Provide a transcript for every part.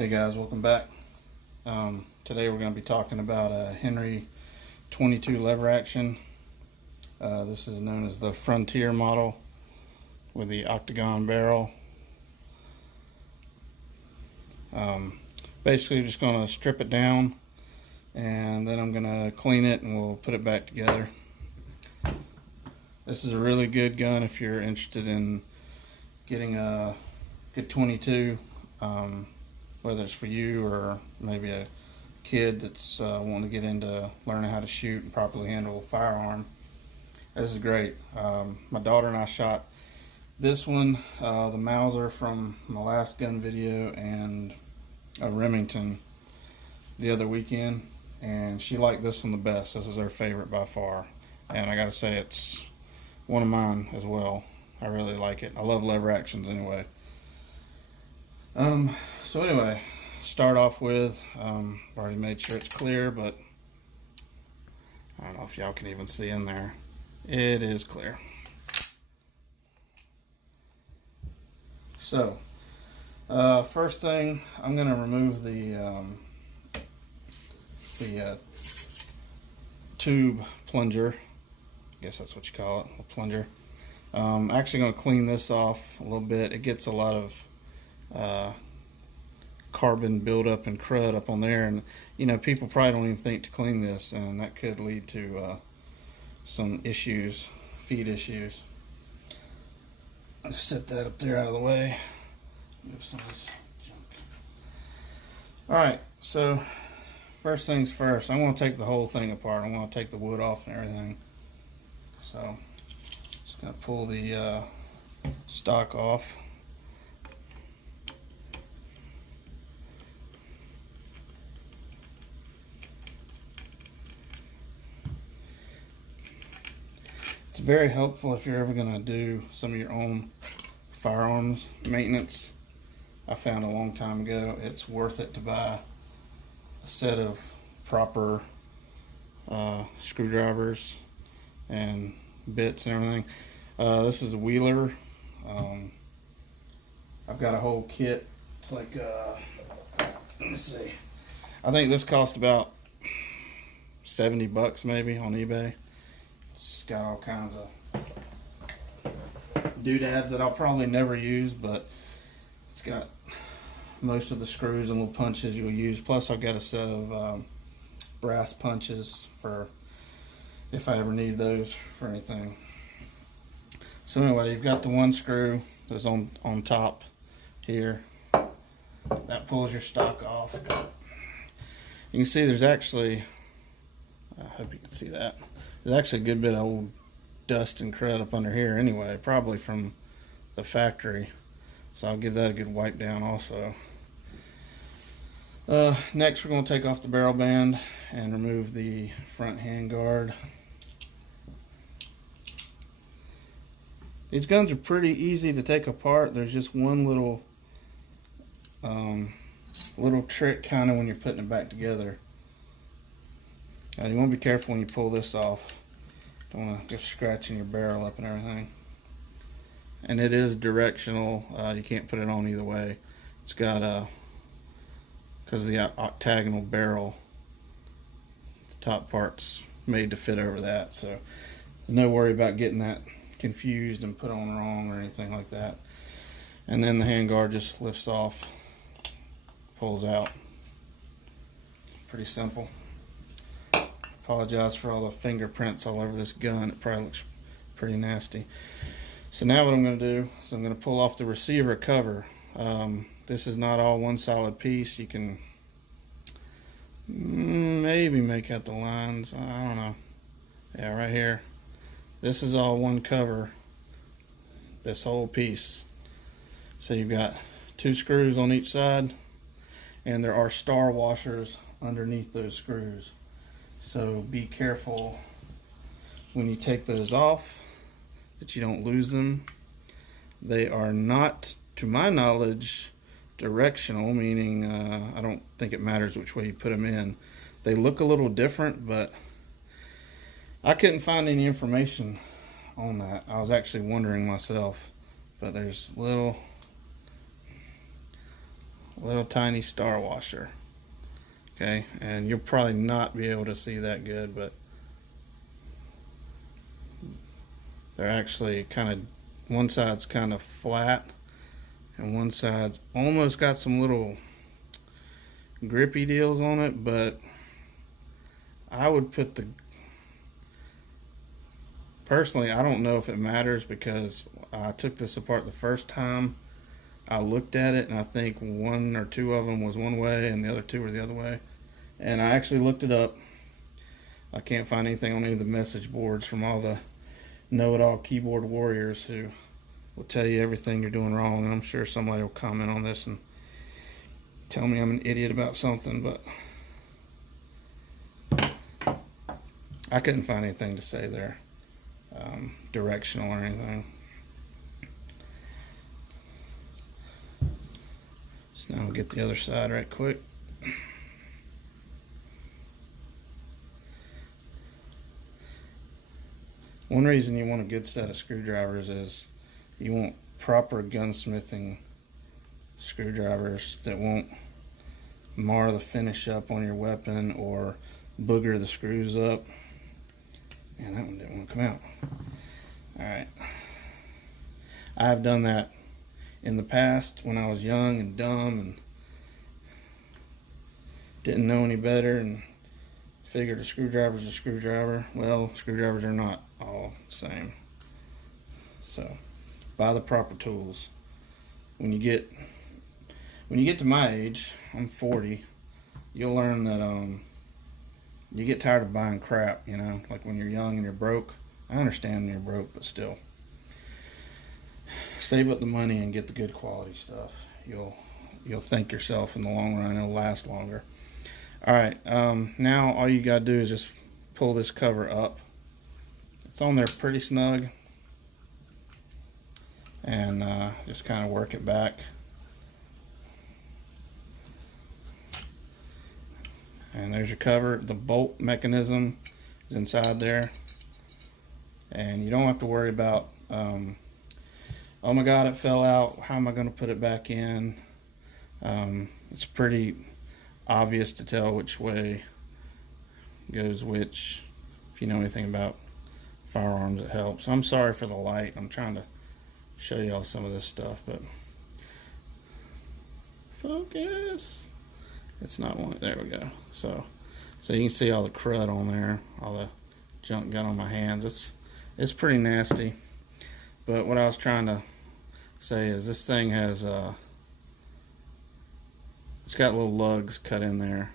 Hey guys, welcome back. Today we're going to be talking about a Henry 22 lever action. This is known as the Frontier model with the octagon barrel. Basically just going to strip it down and then I'm going to clean it and we'll put it back together. This is a really good gun if you're interested in getting a good 22. Whether it's for you or maybe a kid that's wanting to get into learning how to shoot and properly handle a firearm. This is great. My daughter and I shot this one, the Mauser from my last gun video, and a Remington the other weekend, and she liked this one the best. This is her favorite by far, and I gotta say it's one of mine as well. I really like it. I love lever actions anyway. So anyway, start off with, already made sure it's clear, but I don't know if y'all can even see in there. It is clear. So, first thing, I'm going to remove the tube plunger. I guess that's what you call it, a plunger. I'm actually going to clean this off a little bit. It gets a lot of carbon buildup and crud up on there, and you know, people probably don't even think to clean this, and that could lead to some issues, feed issues. I'll set that up there out of the way. Move some of this junk. Alright, so first things first, I'm going to take the whole thing apart. I'm going to take the wood off and everything. So just going to pull the stock off. It's very helpful if you're ever going to do some of your own firearms maintenance. I found a long time ago it's worth it to buy a set of proper screwdrivers and bits and everything. This is a Wheeler. I've got a whole kit. It's like, let me see. I think this cost about $70 maybe on eBay. It's got all kinds of doodads that I'll probably never use, but it's got most of the screws and little punches you'll use. Plus I've got a set of brass punches for if I ever need those for anything. So anyway, you've got the one screw that's on top here. That pulls your stock off. You can see there's actually, I hope you can see that, there's actually a good bit of old dust and crud up under here anyway, probably from the factory. So I'll give that a good wipe down also. Next we're going to take off the barrel band and remove the front hand guard. These guns are pretty easy to take apart. There's just one little trick kind of when you're putting it back together. You want to be careful when you pull this off. Don't want to get scratching your barrel up and everything. And it is directional. You can't put it on either way. It's got because of the octagonal barrel, the top part's made to fit over that, so there's no worry about getting that confused and put on wrong or anything like that. And then the handguard just lifts off, pulls out. Pretty simple. Apologize for all the fingerprints all over this gun. It probably looks pretty nasty. So now what I'm going to do is I'm going to pull off the receiver cover. This is not all one solid piece. You can maybe make out the lines. I don't know. Yeah, right here. This is all one cover, this whole piece. So you've got two screws on each side, and there are star washers underneath those screws. So be careful when you take those off that you don't lose them. They are not, to my knowledge, directional, meaning I don't think it matters which way you put them in. They look a little different, but I couldn't find any information on that. I was actually wondering myself, but there's little little tiny star washer. Okay, and you'll probably not be able to see that good, but they're actually kind of, one side's kind of flat and one side's almost got some little grippy deals on it, but I would put personally, I don't know if it matters, because I took this apart the first time I looked at it, and I think one or two of them was one way and the other two were the other way. And I actually looked it up. I can't find anything on any of the message boards from all the know-it-all keyboard warriors who will tell you everything you're doing wrong. And I'm sure somebody will comment on this and tell me I'm an idiot about something, but I couldn't find anything to say there, directional or anything. So now we'll get the other side right quick. One reason you want a good set of screwdrivers is you want proper gunsmithing screwdrivers that won't mar the finish up on your weapon or booger the screws up. And that one didn't want to come out. Alright. I've done that in the past when I was young and dumb and didn't know any better and figured a screwdriver's a screwdriver. Well, screwdrivers are not all the same. So, buy the proper tools. When you get to my age, I'm 40, you'll learn that you get tired of buying crap, you know, like when you're young and you're broke. I understand when you're broke, but still. Save up the money and get the good quality stuff. You'll thank yourself in the long run. It'll last longer. Alright, now all you gotta do is just pull this cover up. It's on there pretty snug. And just kind of work it back. And there's your cover. The bolt mechanism is inside there. And you don't have to worry about, oh my god, it fell out. How am I going to put it back in? It's pretty obvious to tell which way goes which. If you know anything about firearms, it helps. I'm sorry for the light. I'm trying to show y'all some of this stuff, but focus. It's not one. There we go. So you can see all the crud on there, all the junk got on my hands. It's pretty nasty. But what I was trying to say is this thing has it's got little lugs cut in there,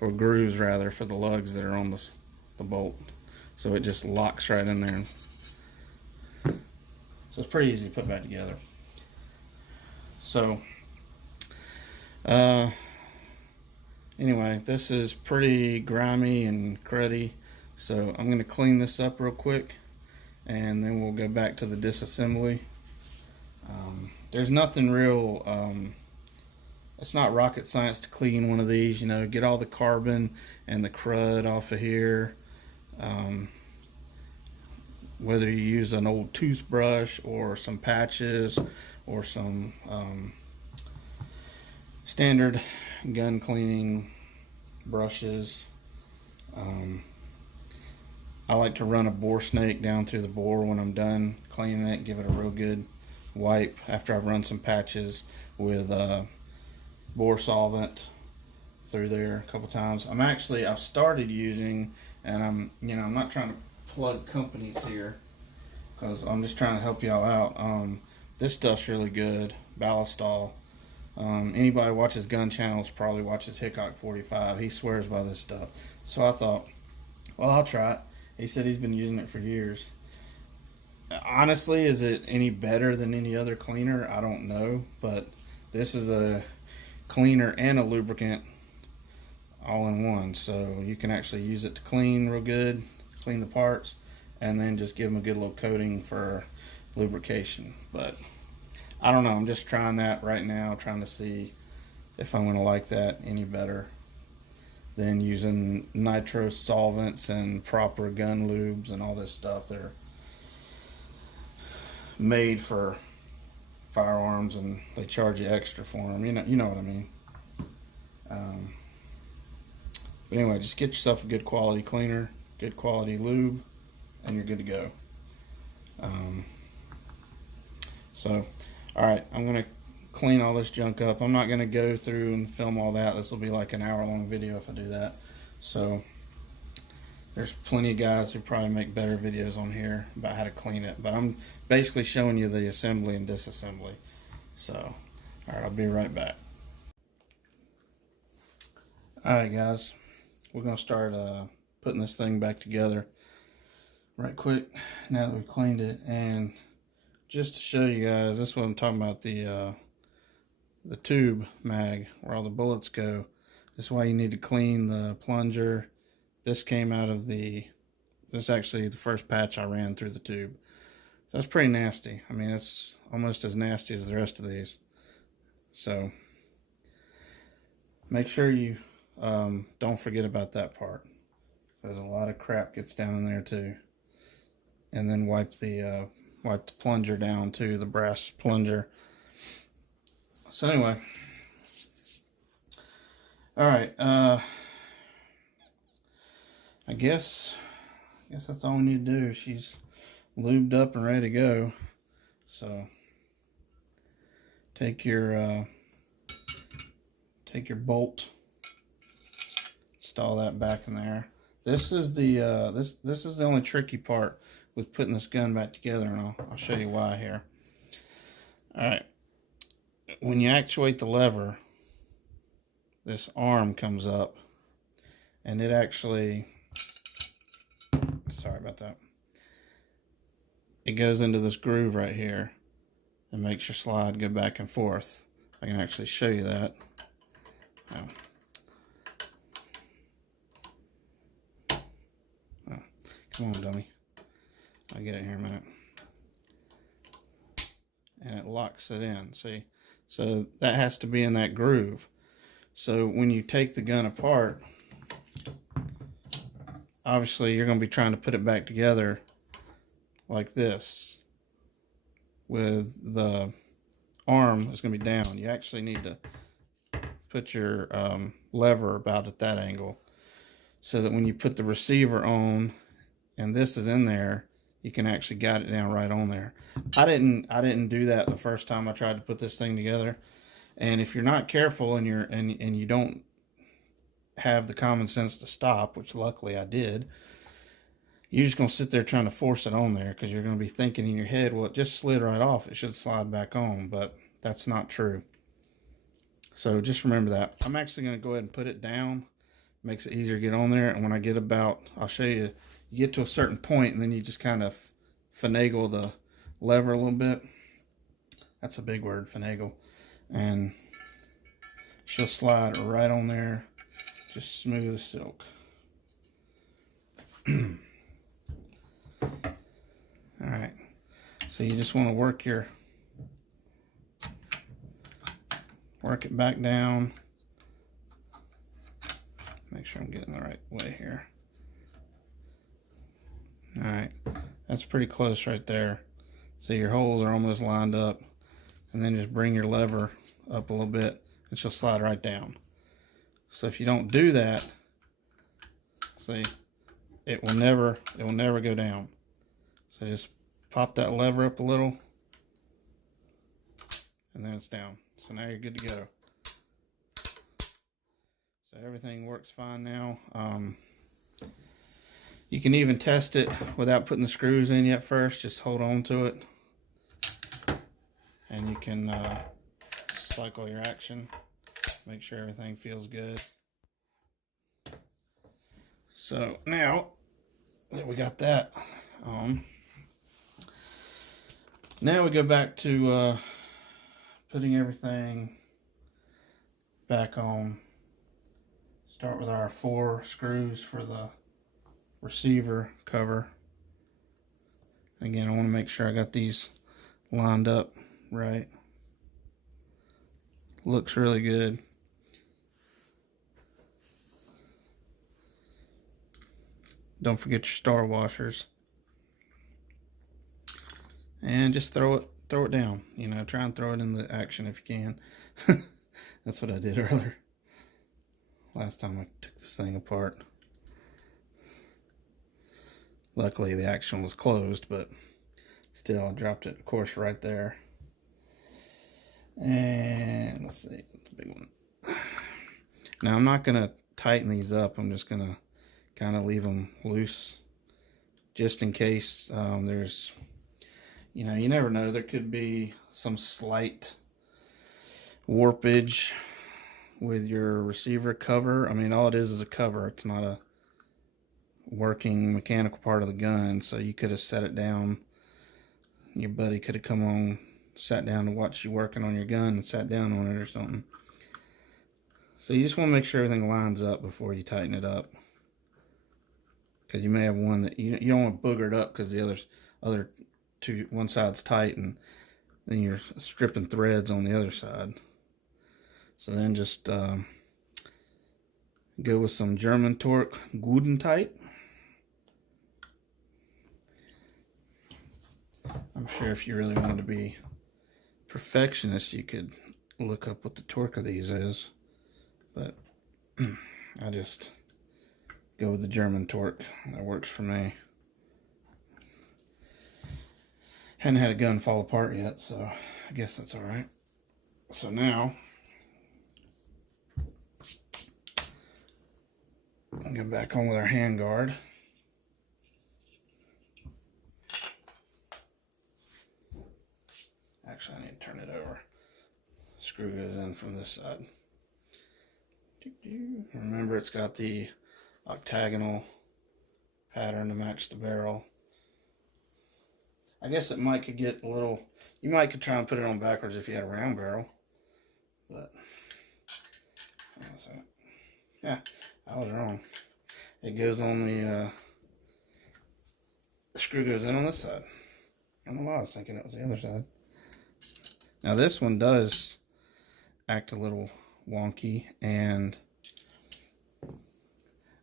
or grooves rather, for the lugs that are on the bolt. So it just locks right in there. So it's pretty easy to put back together. So anyway, this is pretty grimy and cruddy, so I'm going to clean this up real quick and then we'll go back to the disassembly. There's nothing real, it's not rocket science to clean one of these, you know, get all the carbon and the crud off of here. Whether you use an old toothbrush or some patches or some standard gun cleaning brushes. I like to run a bore snake down through the bore when I'm done cleaning it, give it a real good wipe after I've run some patches with bore solvent through there a couple times. I've started using, and I'm not trying to plug companies here because I'm just trying to help y'all out. This stuff's really good. Ballistol. Anybody watches gun channels probably watches Hickok 45. He swears by this stuff. So I thought, well, I'll try it. He said he's been using it for years. Honestly, is it any better than any other cleaner? I don't know, but this is a cleaner and a lubricant all in one. So you can actually use it to clean real good, clean the parts, and then just give them a good little coating for lubrication. But I don't know, I'm just trying that right now, trying to see if I'm going to like that any better than using nitro solvents and proper gun lubes and all this stuff. They're made for firearms and they charge you extra for them. You know what I mean. But anyway, just get yourself a good quality cleaner, good quality lube, and you're good to go. So, all right, I'm gonna clean all this junk up. I'm not gonna go through and film all that. This will be like an hour-long video if I do that. So, there's plenty of guys who probably make better videos on here about how to clean it. But I'm basically showing you the assembly and disassembly. So, all right, I'll be right back. All right, guys, we're gonna start putting this thing back together right quick now that we've cleaned it. And just to show you guys, this is what I'm talking about, the tube mag where all the bullets go. This is why you need to clean the plunger. This came out of this is actually the first patch I ran through the tube. So that's pretty nasty. I mean, it's almost as nasty as the rest of these. So make sure you don't forget about that part. There's a lot of crap gets down in there too. And then wipe the plunger down too, the brass plunger. So anyway, all right. I guess that's all we need to do. She's lubed up and ready to go. So take your bolt, install that back in there. This is the this is the only tricky part with putting this gun back together, and I'll show you why here. All right, when you actuate the lever, this arm comes up, and it actually, sorry about that, it goes into this groove right here and makes your slide go back and forth. I can actually show you that. Oh. Come on, dummy. I'll get it here in a minute. And it locks it in, see? So that has to be in that groove. So when you take the gun apart, obviously you're going to be trying to put it back together like this with the arm is going to be down. You actually need to put your lever about at that angle so that when you put the receiver on and this is in there, you can actually guide it down right on there. I didn't do that the first time I tried to put this thing together. And if you're not careful and you don't have the common sense to stop, which luckily I did, you're just going to sit there trying to force it on there because you're going to be thinking in your head, well, it just slid right off. It should slide back on, but that's not true. So just remember that. I'm actually going to go ahead and put it down. Makes it easier to get on there. And when I get about, I'll show you, you get to a certain point and then you just kind of finagle the lever a little bit. That's a big word, finagle. And she'll slide right on there, just smooth as silk. All right, so you just want to work it back down. Make sure I'm getting the right way here. All right, that's pretty close right there. So your holes are almost lined up, and then just bring your lever up a little bit and she'll slide right down. So if you don't do that, see, it will never go down. So just pop that lever up a little and then it's down. So now you're good to go. So everything works fine now. You can even test it without putting the screws in yet first. Just hold on to it and you can cycle your action. Make sure everything feels good. So now that we got that on, now we go back to putting everything back on. Start with our 4 screws for the receiver cover. Again, I want to make sure I got these lined up right. Looks really good. Don't forget your star washers. And just throw it throw it down. You know, try and throw it in the action if you can. That's what I did earlier. Last time I took this thing apart. Luckily the action was closed, but still I dropped it, of course, right there. And let's see, that's a big one. Now I'm not gonna tighten these up. I'm just gonna kind of leave them loose, just in case there's, you know, you never know. There could be some slight warpage with your receiver cover. I mean, all it is a cover. It's not a working mechanical part of the gun. So you could have set it down. Your buddy could have come on, sat down to watch you working on your gun and sat down on it or something. So you just want to make sure everything lines up before you tighten it up. Because you may have one that you don't want boogered up because the other two, one side's tight and then you're stripping threads on the other side. So then just go with some German torque Guten tight. I'm sure if you really wanted to be perfectionist, you could look up what the torque of these is. But I just go with the German torque. That works for me. Hadn't had a gun fall apart yet, so I guess that's all right. So now I'll get back on with our handguard. Actually, I need to turn it over. Screw goes in from this side. Remember, it's got the octagonal pattern to match the barrel. I guess it might could get a little, you might could try and put it on backwards if you had a round barrel. But, yeah, I was wrong. It goes on the screw goes in on this side. I don't know why I was thinking it was the other side. Now this one does act a little wonky, and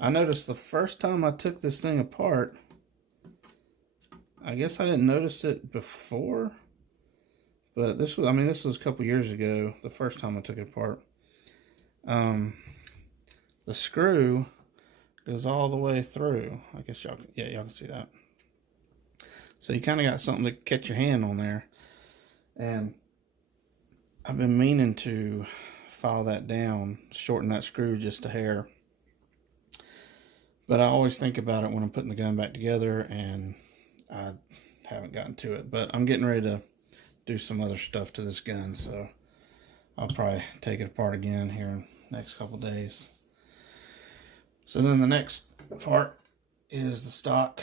I noticed the first time I took this thing apart, I guess I didn't notice it before, but this was, I mean, this was a couple years ago, the first time I took it apart. The screw goes all the way through. I guess y'all, yeah, y'all can see that. So you kind of got something to catch your hand on there. And I've been meaning to file that down, shorten that screw just a hair. But I always think about it when I'm putting the gun back together, and I haven't gotten to it. But I'm getting ready to do some other stuff to this gun, so I'll probably take it apart again here in the next couple days. So then the next part is the stock.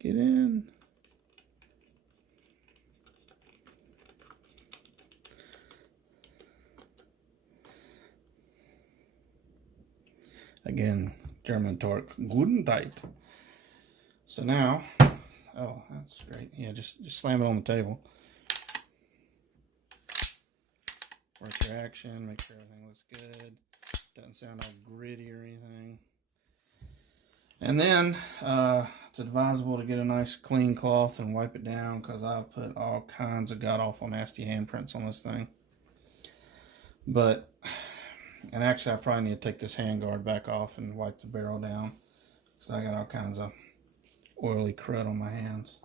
Get in. Again, German torque, Guten tight. So now, oh, that's great. Yeah, just slam it on the table. Work your action, make sure everything looks good. Doesn't sound all gritty or anything. And then it's advisable to get a nice clean cloth and wipe it down, because I put all kinds of god-awful nasty handprints on this thing. But, and actually I probably need to take this handguard back off and wipe the barrel down, because I got all kinds of oily crud on my hands.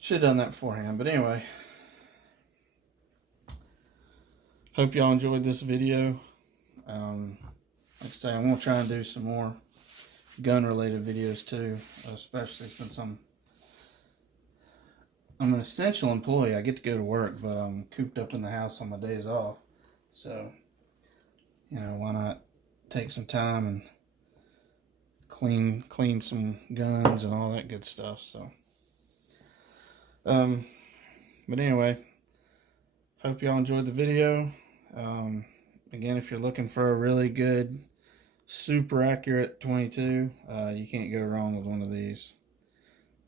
Should have done that beforehand, but anyway. Hope y'all enjoyed this video. Like I say, I'm going to try and do some more gun related videos too, especially since I'm an essential employee. I get to go to work, but I'm cooped up in the house on my days off. So, you know, why not take some time and clean some guns and all that good stuff. So, but anyway, hope y'all enjoyed the video. again, if you're looking for a really good, super accurate 22, you can't go wrong with one of these.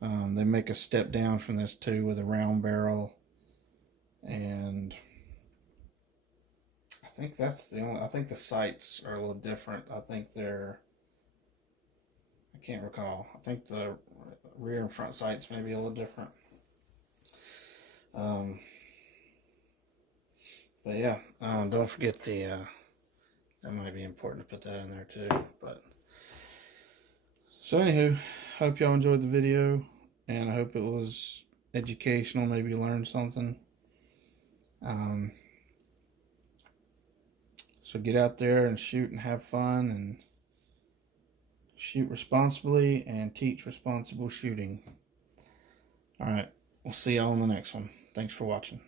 They make a step down from this too with a round barrel, and I think that's the only. I think the sights are a little different. I think they're. I can't recall. I think the rear and front sights may be a little different. But yeah, don't forget the. That might be important to put that in there too. But so anywho, hope y'all enjoyed the video, and I hope it was educational. Maybe you learned something. So get out there and shoot and have fun, and shoot responsibly and teach responsible shooting. All right, we'll see y'all on the next one. Thanks for watching.